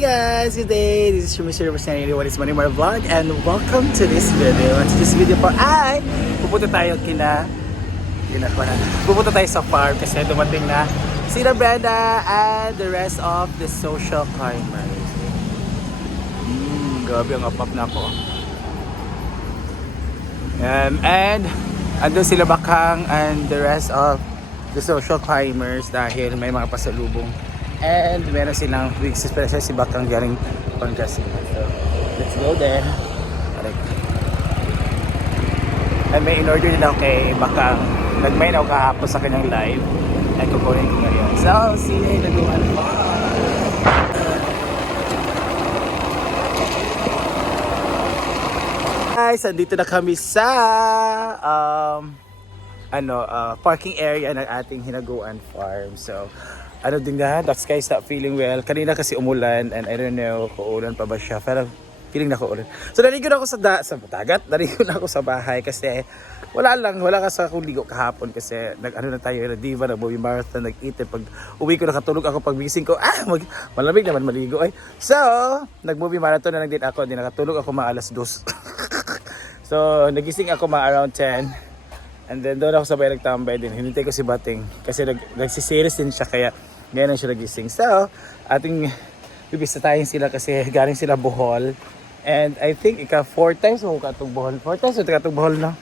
Guys, good day. This is your Mr. Representative. What is Money More Vlog, and welcome to this video. And to this video po ay pupunta tayo pupunta tayo sa farm kasi dumating na sila Brenda and the rest of the social climbers. Grabe ang up na ako. And andun sila Bakang and the rest of the social climbers dahil may mga pasalubong. And meron silang special si Bakang galing Pangasinan. So, let's go there. And may in-order nila kay Bakang. Nag-main ako kahapon sa kanyang live. Ay kukunin ko ngayon. So, see you in the Duan Farm. Guys, andito na kami sa parking area ng ating Hinaguan Farm. So, din nga, that sky's not feeling well. Kanina kasi umulan and I don't know kung ulan pa ba siya. Pero feeling na ko ulan. So narigo na ako sa dagat. Narigo na ako sa bahay kasi wala ka sa kuligo kahapon kasi diva, nag-movie marathon, nag-eat. Pag uwi ko nakatulog ako, pag gising ko, malamig naman maligo ay. So, nag-movie marathon na lang din ako. Di nakatulog ako mga alas 2. So, nagising ako mga around 10. And then doon ako sabay nagtambay din. Hinintay ko si Bating kasi nagsiseries din siya kaya ngayon siya nagising. So, ating bibisitahin sila kasi galing sila Bohol. And I think 4 times mo katong Bohol. 4 times mo katong Bohol, no?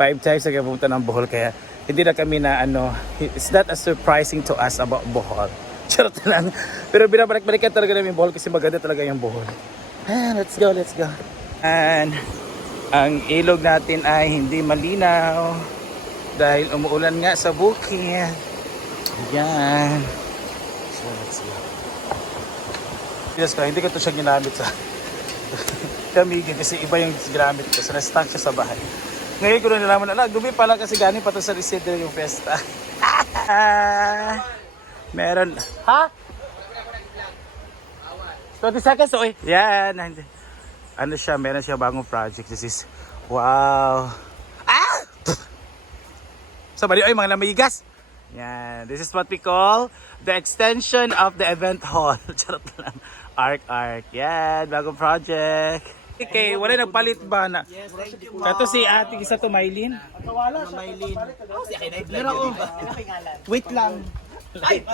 5 times na pumunta ng Bohol kaya hindi na kami na it's not as surprising to us about Bohol. Charot lang. Pero binabalik-balikan talaga namin Bohol kasi maganda talaga yung Bohol. Let's go. And ang ilog natin ay hindi malinaw dahil umuulan nga sa bukid. Ayan. So let's go. Yes, hindi ko ito siya ginamit sa kamigin kasi iba yung ginamit ko. So na-stuck siya sa bahay. Ngayon ko na nalaman gumi pala kasi galing pa ito sa Isidro yung festa. Meron. Ha? 20 seconds, oy. Yan. Meron siya bagong project. This is, wow. Sabali, oy, mga lamigas. Yan. This is what we call the extension of the event hall. Charot lang. Arc. Yan. Bagong project. Okay, wala nagpalit ba na? Kato si ate isa to Maylin. Wala siya. Maylin. Wait lang. Ay,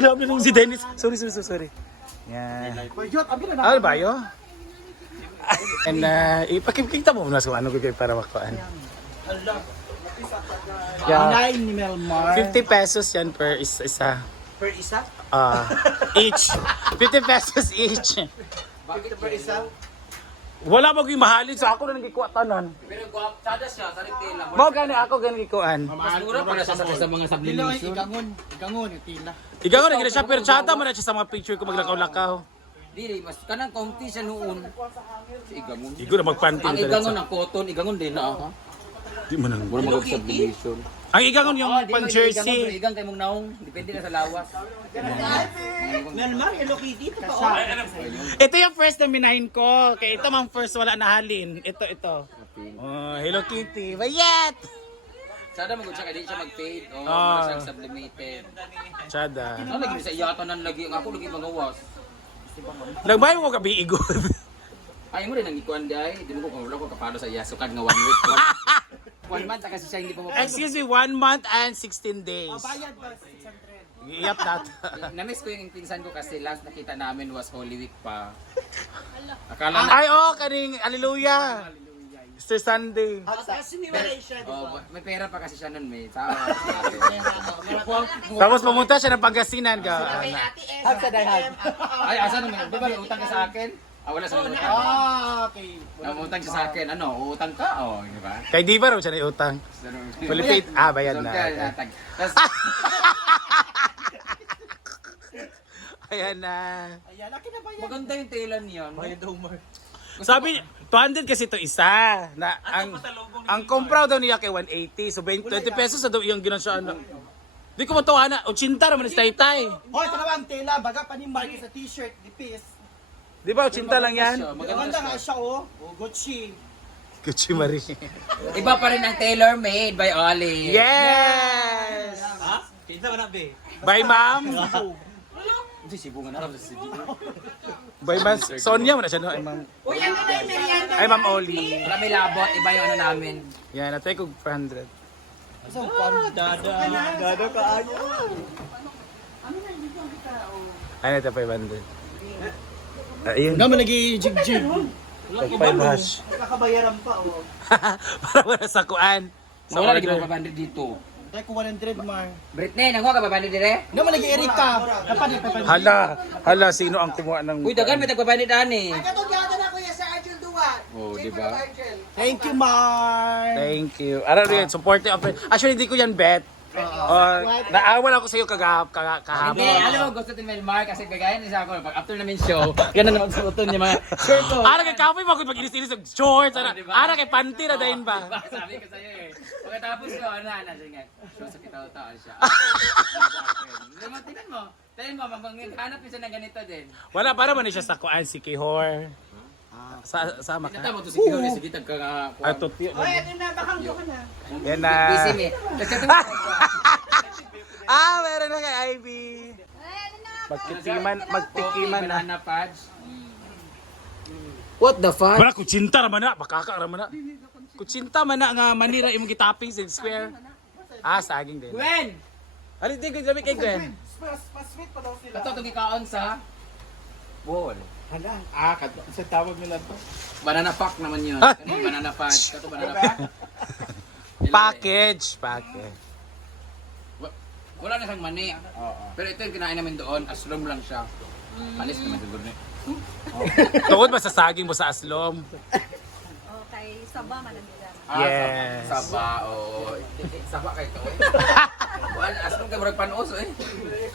alam mo si Dennis. Sorry. Yan. Ano ba yun? And ipakikita mo muna kung ano ko para makuhaan. Yeah. 50 pesos yan per isa. Per isa? Each. 50 pesos each. Bakit per isa? Wala mo yung mahalin sa ako na nagkikuha tanan. Pero sada siya, sa tela. Mo gani ako gani kuan. Mas mura para sa mga sublimation. Igangon yung tila. Igangon na siya pero chata man na siya sa mga picture ko maglakaw-lakaw. Dili, mas kanang kaunti siya noon. Si Igangon. Igo na magpanty. Ang Igangon ng cotton, Igangon din na ha. Di man nang Wala mag-sublimation. ang igangon yung pan jersey. Igang kay mong naong, depende na sa lawas. Melmar, Hello Kitty, ito pa. Ito yung first na minahin ko. Kaya ito mang first wala na halin. Ito. Oh, Hello Kitty. Bayat! Sada magod siya, kaya di siya mag-fade. Wala siyang sublimated. Chada. Ano lagi sa iyatan ng lagi, ako lagi magawas. Nagbayo mo kabi igod. Ay mo rin ang ikuan day, di mo ko wala ko kapalo sa iya, sukad nga 1 week. 1 month kasi siya hindi pa mo. Excuse me, 1 month and 16 days. Bayad ba? 600. Iyap that. Na-miss ko yung pinsan ko kasi last nakita namin was Holy Week pa. Akala na, Ay, kaning, hallelujah. Easter Sunday. may pera pa kasi siya nun, may. Tapos pumunta siya ng Pangasinan ka. Hag sa dayhag. Ay, asa naman, di ba may utang ka sa akin? Wala sa utang. Okay. Utang siya sa akin, utang ka? Di ba? Kay di ba raw siya na utang? Fully paid. Bayad na. Tapos, Ayan na. Ayan, laki na bayad. maganda yung tela niya. Bayad Homer. Sabi, 200 kasi ito isa. Na, ang kompraw daw niya kay 180. So 20 pesos na daw yung ginan siya. Di ko matawa na. 80 naman si Taytay. Hoy, ito naman tela. Baga pa ni Marky sa t-shirt. Dipis. Di ba 80 lang yan? Maganda nga siya Gucci. Gucci Marie. Iba pa rin ang tailor-made by Oli. Yes! Ha? Kinsa man na be? Bye, ma'am. Kasi Cebu nga narap sa Cebu. Bay mas Sonia mo na siya no ay ma'am. Uy, ano na yung merienda? Ay ma'am Oli. Wala may labot, iba yung ano namin. Yan, natay ko 400. Isang pan, dada ka ayo. Ay, ito 500. Ayun. Nga man nag-jig-jig. Tag 5 hash. Nakakabayaran pa, oh. Para wala sa kuan. Sa Wala lagi order. mo babandit dito. Dahil ko 100, Mar. Britney, nangwa ka babandit dire? Nga man nag-i-eric ka. Dapat Hala, sino ang kumuha ng... Uy, dagan may tagbabandit ani. Katugada na kuya sa Argel Duwan. Oh, di ba? Thank you, Mar. Thank you. Ara rin, supportive. Actually, hindi ko yan bet. Naawan ako sa iyo Hindi, kahapon. alam mo, gusto din Melmar kasi gagayan niya ako. Pag after namin show, ganun naman suoton niya mga shirt ko. Ara kay kapoy mo pag inis-inis ng shorts. Diba? Ara kay panty na dahin ba? Diba? Sabi ko sa'yo eh. Pagkatapos ko, ano, siya nga. Show sa kitaw-tawa siya. Naman, tingnan mo, maghanap siya ng ganito din. Wala, para man siya sa kuan si Kihor. Sama Kita ka. mo to si Kihori, sige tag ka. Ay, tuti. Oy, ito na, bakang ka na. Yan na. Busy me. Meron na kay Ivy. Magtikiman na. Banana fudge. What the fuck? Wala, kutsinta raman na. Bakaka raman na. Kutsinta man na nga manira imong gitapping sa square. Saging din. Gwen! Ano din ko sabi kay Gwen? Pa-sweet pa daw sila. Kato itong ikaon sa bowl. Hala, sa tawag nila to. Banana pack naman yun. Ah! Ano yung banana fudge? Kato banana pack. Package. Wala na siyang mani. Pero ito yung kinain namin doon. Aslom lang siya. Manis naman siguro niya. Tungod ba sa saging mo sa aslom? Okay, saba man nila. Yes. Saba, oo. Saba kayo ito. Aslom kayo marag panos eh.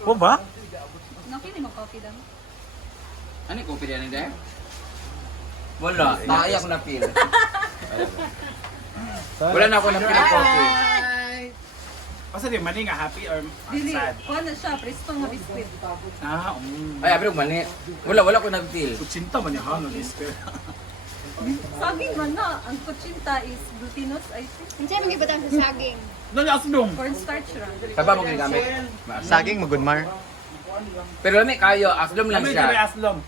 O ba? Nakini mo coffee damo. Ano yung kopi yan hindi? Wala. Taaya ko na feel. Wala na ako na feel ng coffee. Basta di mani nga happy or Dili, kuha na siya, presto nga biskwit. Ay, abro mani. Wala ko na feel. Kutsinta man yung hanggang square. Saging man na, ang kutsinta is glutinous, I think. Hindi mo gibutang sa saging. Nani aslom? Cornstarch ra. Saba mo ginagamit. Saging magudmar. Pero lami kayo, aslom lang siya. aslom.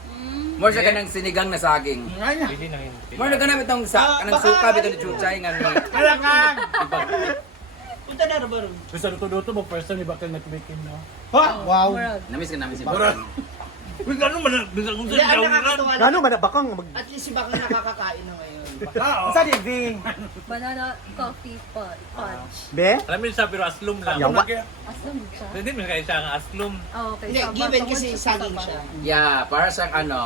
More siya kanang sinigang na saging. More na ganamit itong kanang suka bito ni Chuchay nga. Kailangan! Punta na ba ron? Basta luto-luto mo, first time iba kayo nag-baking, no? Ha? Wow. Murag. Namis ka namin si Bakang. Uy, gano'n man, Hindi, ang nakakatawa na. Gano man bakang At least si Bakang nakakakain na ngayon. Sa diving. Banana coffee fudge. be? Alam mo sa pero aslum lang. Yawa. Aslam siya. Hindi mo kaya siya ang aslum. Oh, okay, Hindi, saba. given Tungod kasi siya sa saging saba. siya. Yeah, para siyang ano.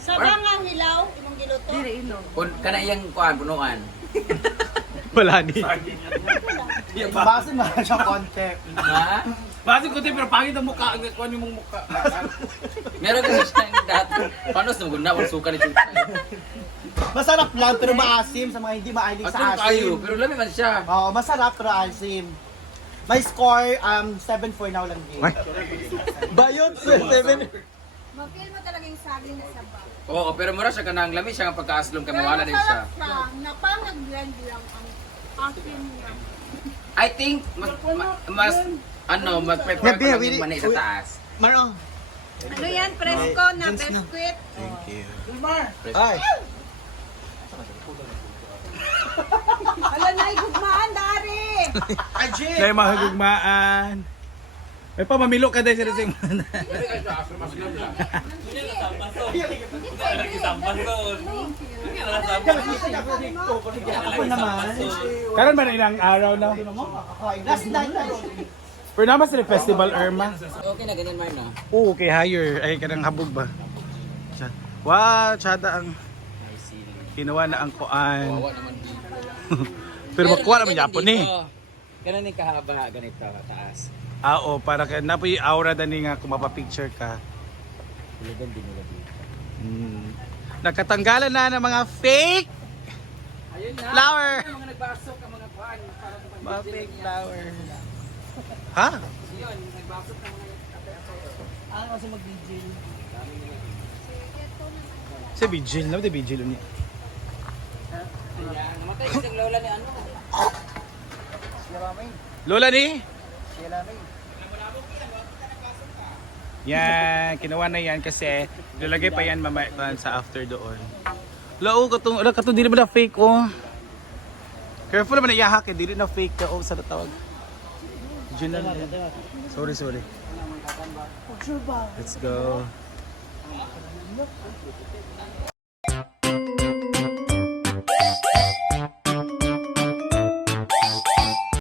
Saba nga hilaw, imong giluto. Dili ilong. Kana iyang kuan punuan. Wala ni. Base na siya contact. Ha? Basi ko pero pangit ang mukha, ang kuha niyo mong mukha. Meron kasi siyang dati. Paano sa guna wala suka ni Chuchay? Masarap lang pero maasim sa mga hindi mahilig Aslom sa kayo, asim. pero lami man siya. Oo, masarap pero asim. My score, 7-4 now lang din. Bayot 7. Mapil mo talaga yung saging na saba. Oo, pero mura siya kanang lami siya nga pagka-aslom kay mawala din siya. masarap siya, napang-nag-blend lang ang asim niya. I think mas mas prefer ko yung mani sa taas. Marong. Ano yan, presko na biscuit? Ay. Hala na, igugmaan, dari! Ajay! Dahil mahagugmaan. May pamamilo ka dahil sa sing. Ako naman. Karon ba na ilang araw na? Last night. Pero naman sa festival Irma. Okay na ganyan man na. Oo, kay higher. Ay, kanang habog ba? Wow, tsada ang ginawa na ang kuan. Kawawa naman dito. Pero makuha naman yapon eh. Ganun ni kahaba ganito taas. Oo, para kaya na po yung aura dani nga kung mapapicture ka. Hulugan din nila dito. Nakatanggalan na ng mga fake Ayun na. flower. Mga nagbasok ang mga kuan para sa Mga fake flower. Ha? Yun, nagbasok ng mga Ano kasi mag-DJ? Si Vigil. Naman di Vigil ulit. Ayan, namatay kasi ang lola ni ano. Lola ni? Yan, kinuha na yan kasi lalagay pa yan mamaya sa after doon. Lao, katong dili ba na fake oh. Careful naman na iyahak eh, dili na fake ka oh, sa tawag. Original. Sorry. Let's go.